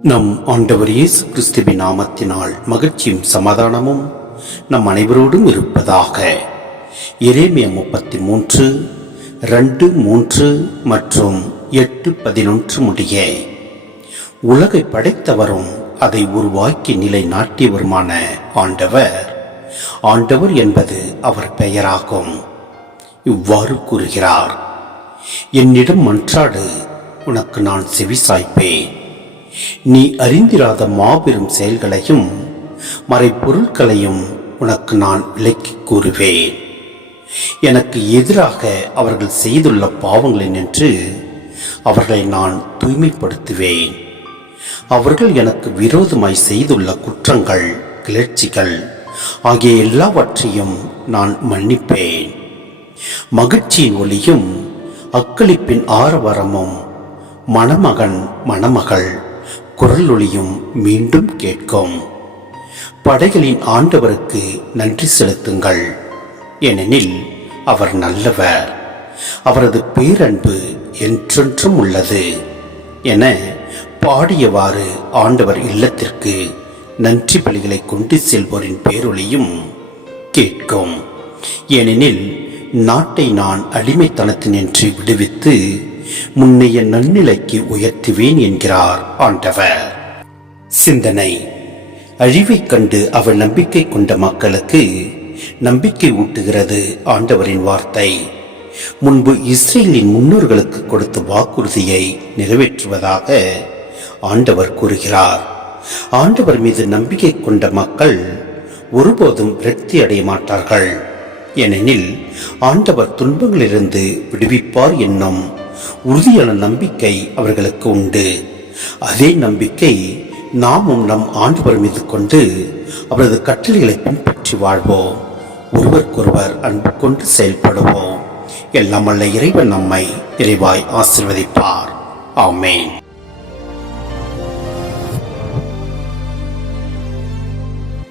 நம் ஆண்டவர் இயேசு கிறிஸ்துவின் நாமத்தினால் மகிழ்ச்சியும் சமாதானமும் நம் அனைவரோடும் இருப்பதாக. எரேமியா 33:2-3 மற்றும் 8-11 முடிய. உலகை படைத்தவரும் அதை உருவாக்கி நிலை நாட்டியவருமான ஆண்டவர் என்பது அவர் பெயராகும். இவ்வாறு கூறுகிறார்: என்னிடம் மன்றாடு, உனக்கு நான் செவிசாய்ப்பேன். நீ அறிந்திராத மாபெரும் செயல்களையும் மறைப்பொருட்களையும் உனக்கு நான் விளக்கி கூறுவேன். எனக்கு எதிராக அவர்கள் செய்துள்ள பாவங்களை நின்று அவர்களை நான் தூய்மைப்படுத்துவேன். அவர்கள் எனக்கு விரோதமாய் செய்துள்ள குற்றங்கள், கிளர்ச்சிகள் ஆகிய எல்லாவற்றையும் நான் மன்னிப்பேன். மகிழ்ச்சியின் ஒளியும் அக்களிப்பின் ஆரவாரமும் மணமகன் மணமகள் குரல் ஒளியும் மீண்டும் கேட்கும். படைகளின் ஆண்டவருக்கு நன்றி செலுத்துங்கள், ஏனெனில் அவர் நல்லவர், அவரது பேரன்பு என்றென்றும் உள்ளது என பாடியவாறு ஆண்டவர் இல்லத்திற்கு நன்றி பலிகளை கொண்டு செல்வோரின் பேரொளியும் கேட்கும். ஏனெனில் நாட்டை நான் அடிமைத்தனத்தினின்று விடுவித்து முன்னைய நன்னிலைக்கு உயர்த்துவேன் என்கிறார் ஆண்டவர். சிந்தனை: அழிவைக் கண்டு அவர் நம்பிக்கை கொண்ட மக்களுக்கு நம்பிக்கை ஊட்டுகிறது ஆண்டவரின் வார்த்தை. முன்பு இஸ்ரேலின் முன்னோர்களுக்கு கொடுத்த வாக்குறுதியை நிறைவேற்றுவதாக ஆண்டவர் கூறுகிறார். ஆண்டவர் மீது நம்பிக்கை கொண்ட மக்கள் ஒருபோதும் விரக்தி அடைய மாட்டார்கள். ஏனெனில் ஆண்டவர் துன்பங்களிலிருந்து விடுவிப்பார் என்னும் உறுதியான நம்பிக்கை அவர்களுக்கு உண்டு. அதே நம்பிக்கை நாமும் நம் ஆண்டவர் மீது கொண்டு அவரது கட்டளைகளை பின்பற்றி வாழ்வோம். ஒருவருக்கொருவர் அன்பு கொண்டு செயல்படுவோம். எல்லாம் வல்ல இறைவன் நம்மை நிறைவாய் ஆசீர்வதிப்பார். ஆமென்.